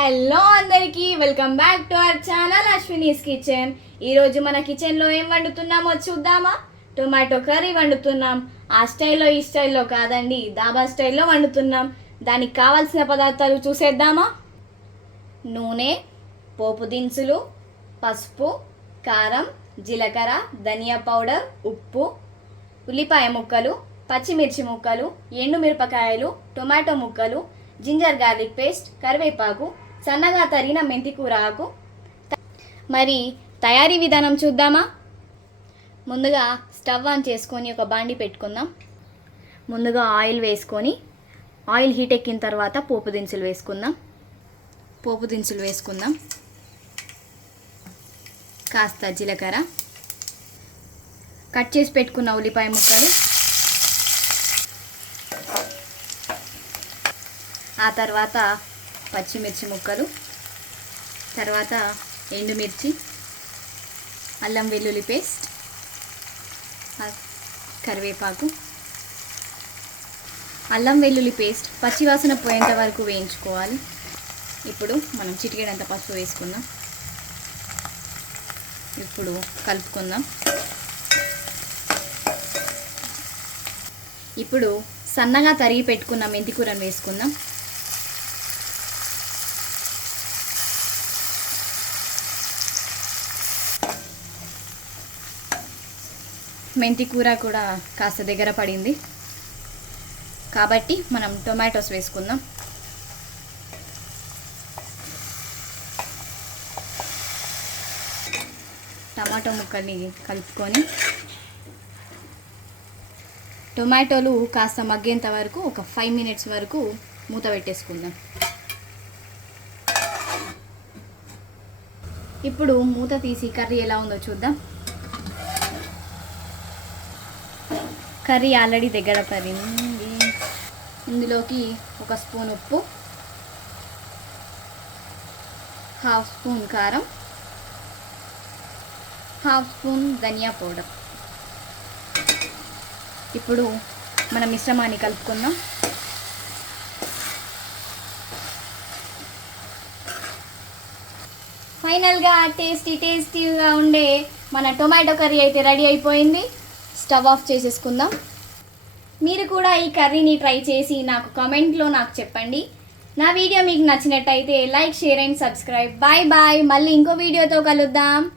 Hello అందరికీ welcome back to our channel Ashwini's kitchen. ఈరోజు మన కిచెన్లో ఏం వండుతున్నామో చూద్దామా? టొమాటో కర్రీ వండుతున్నాం. ఆ స్టైల్లో ఈ స్టైల్లో కాదండి, దాబా స్టైల్లో వండుతున్నాం. దానికి కావాల్సిన పదార్థాలు చూసేద్దామా? నూనె, పోపు దినుసులు, పసుపు, కారం, జీలకర్ర, ధనియా పౌడర్, ఉప్పు, ఉల్లిపాయ ముక్కలు, పచ్చిమిర్చి ముక్కలు, ఎండుమిరపకాయలు, టొమాటో ముక్కలు, జింజర్ గార్లిక్ పేస్ట్, కరివేపాకు, సన్నగా తరిగిన మెంతికూర ఆకు. మరి తయారీ విధానం చూద్దామా? ముందుగా స్టవ్ ఆన్ చేసుకొని ఒక బాండి పెట్టుకుందాం. ముందుగా ఆయిల్ వేసుకొని ఆయిల్ హీట్ ఎక్కిన తర్వాత పోపు దినుసులు వేసుకుందాం. కాస్త జీలకర్ర, కట్ చేసి పెట్టుకున్న ఉల్లిపాయ ముక్కలు, ఆ తర్వాత పచ్చిమిర్చి ముక్కలు, తర్వాత ఎండుమిర్చి, అల్లం వెల్లుల్లి పేస్ట్, కరివేపాకు. అల్లం వెల్లుల్లి పేస్ట్ పచ్చివాసన పోయేంత వరకు వేయించుకోవాలి. ఇప్పుడు మనం చిటికెడంత పసుపు వేసుకుందాం. ఇప్పుడు కలుపుకుందాం. ఇప్పుడు సన్నగా తరిగి పెట్టుకున్న మెంతికూరను వేసుకుందాం. మెంతి కూర కూడా కాస్త దగ్గర పడింది కాబట్టి మనం టొమాటోస్ వేసుకుందాం. టమాటో ముక్కల్ని కలుపుకొని టొమాటోలు కాస్త మగ్గేంత వరకు ఒక 5 minutes వరకు మూత పెట్టేసుకుందాం. ఇప్పుడు మూత తీసి కర్రీ ఎలా ఉందో చూద్దాం. కర్రీ ఆల్రెడీ దగ్గర పడింది. ఇందులోకి 1 స్పూన్ ఉప్పు, 1/2 స్పూన్ కారం, 1/2 స్పూన్ ధనియా పౌడర్. ఇప్పుడు మన మిశ్రమాన్ని కలుపుకుందాం. ఫైనల్గా టేస్టీగా ఉండే మన టొమాటో కర్రీ అయితే రెడీ అయిపోయింది. స్టవ్ ఆఫ్ చేసేసుకుందాం. మీరు కూడా ఈ కర్రీని ట్రై చేసి నాకు కామెంట్లో నాకు చెప్పండి. నా వీడియో మీకు నచ్చినట్టయితే like, share and subscribe. Bye bye. మళ్ళీ ఇంకో వీడియోతో కలుద్దాం.